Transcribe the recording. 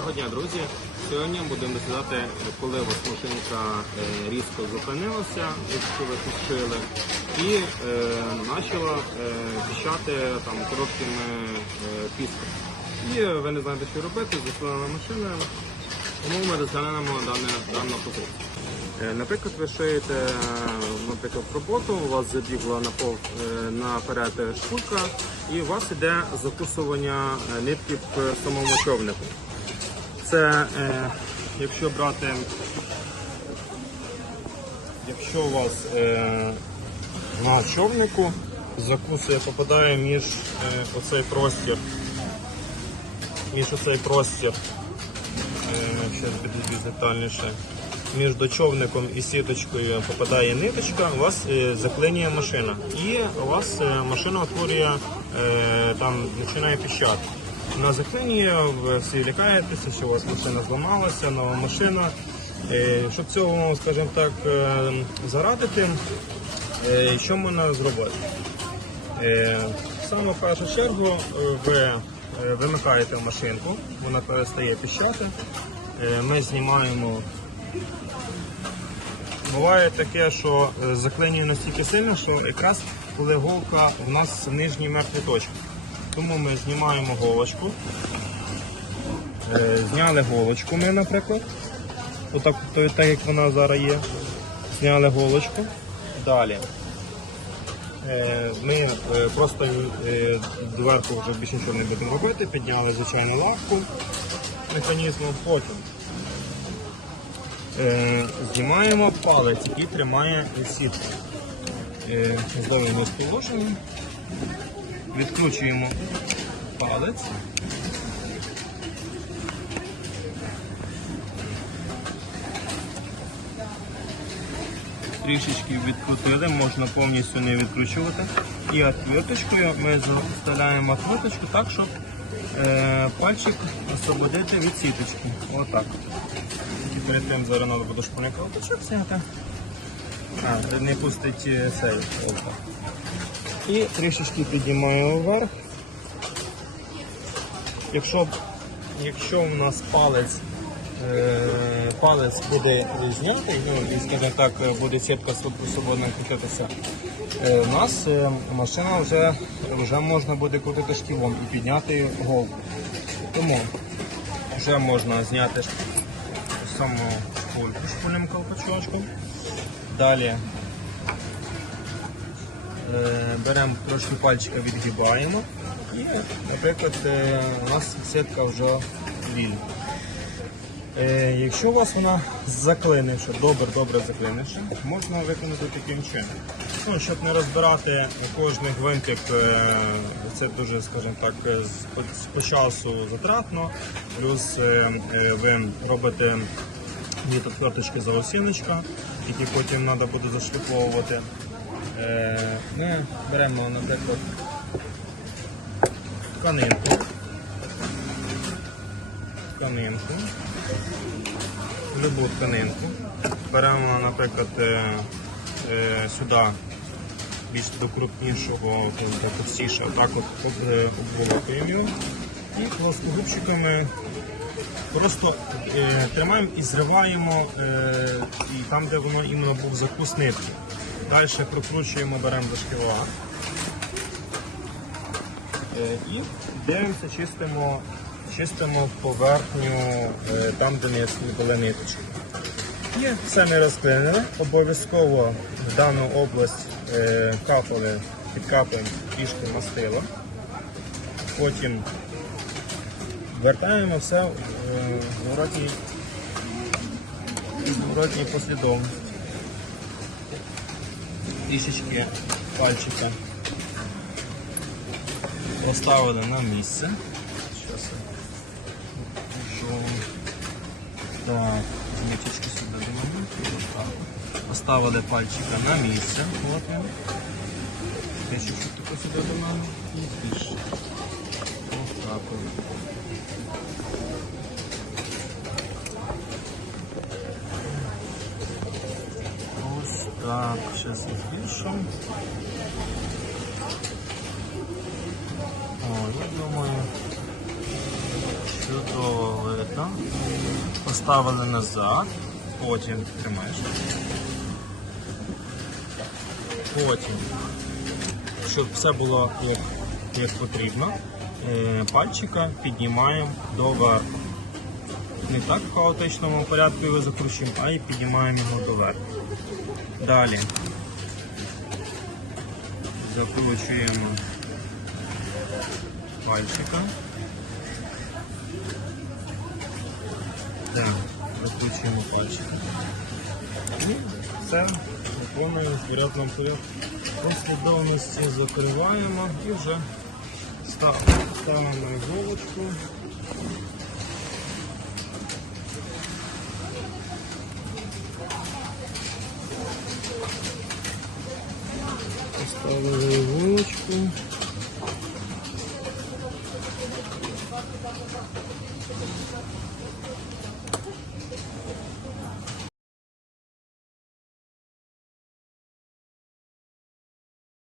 Доброго дня, друзі. Сьогодні будемо розглядати, коли вас машинка е, різко зупинилася, якщо ви пустили, і е, почала е, піщати там короткими е, пісками. І ви не знаєте, що робити, зупинена машина, тому ми розглянемо дану позицію. Е, Наприклад, ви шиєте наприклад, роботу, у вас забігла на пов, е, наперед шкурка, і у вас іде закусування нитки в самому човнику. Це е, якщо брати, якщо у вас е, на човнику закусує, попадає між е, оцей простір, між оцей простір, ще більш детальніше, між човником і сіточкою попадає ниточка, у вас е, заклинює машина. І у вас е, машина утворює, е, там починає піщати. Вона заклинює, ви всі лякаєтеся, що у вас машина зламалася, нова машина. Е, Щоб цього, скажімо так, е, зарадити, е, що можна зробити? Саме в першу чергу ви вимикаєте машинку, вона перестає піщати. Ми знімаємо. Буває таке, що заклинює настільки сильно, що якраз коли голка в нас в нижній мертвій точці. Тому ми знімаємо голочку. Е, Зняли голочку ми, наприклад. Отак, так як вона зараз є. Зняли голочку. Далі. Е, Ми е, просто зверху вже більше нічого не будемо робити, підняли звичайну лавку механізму, потім знімаємо палець, який тримає сітку. Знову його положимо, відкручуємо палець. Трішечки відкрутили, можна повністю не відкручувати. І отверточкою ми заставляємо отверточку так, щоб е, пальчик освободити від сіточки. Отак. Тільки перед тим зараз треба буде шпуника оточок зняти. А, не пустить е, цей. Отак. І трішечки піднімаємо вверх. Якщо, якщо у нас палець е, палець буде знятий, ну скажімо так, буде сітка своб- свободно крутитися, е, у нас е, машина вже, вже можна буде крутити шківом і підняти голку. Тому вже можна зняти саму шпульку шпульним колпачочком. Далі беремо трошки пальчика відгибаємо і, наприклад, е, у нас сітка вже вільна. Е, Якщо у вас вона заклинивша, добре-добре заклинивша, можна виконати таким чином. Ну, щоб не розбирати кожний гвинтик, е, це дуже, скажімо так, е, по, часу затратно. Плюс е, е, ви робите від отверточки заосіночка, які потім треба буде зашліфовувати. Е, Ми беремо, наприклад, тканинку. Тканинку. Любу тканинку. Беремо, наприклад, е, е, сюди більш до крупнішого, товстіше, отак от обволокуємо його. І плоскогубчиками просто тримаємо і зриваємо там, де воно іменно був закус нитки. Далі прокручуємо, беремо до шкіла. Е, і дивимося, чистимо, чистимо поверхню е, там, де не були ниточки. І все ми розклинили. Обов'язково в дану область е, капали, підкапуємо трішки мастила. Потім вертаємо все в зворотній послідовності. Трішечки пальчика поставили на місце. Покажу. Так, ниточки сюди. Так. Поставили пальчика на місце. Що таке сюди додаємо. І більше. Ось так. Так, я збільшу. О, я думаю, чудово видно. поставили назад, потім тримаєш. Потім, щоб все було як, як потрібно, е, пальчика піднімаємо доверху. Не так в хаотичному порядку його закручуємо, а й піднімаємо його доверху. Далі закручуємо пальчика. Так, закручуємо пальчика. І все виконуємо в порядному порядку. Послідовності закриваємо і вже ставимо, ставимо іголочку. Оливою булочку.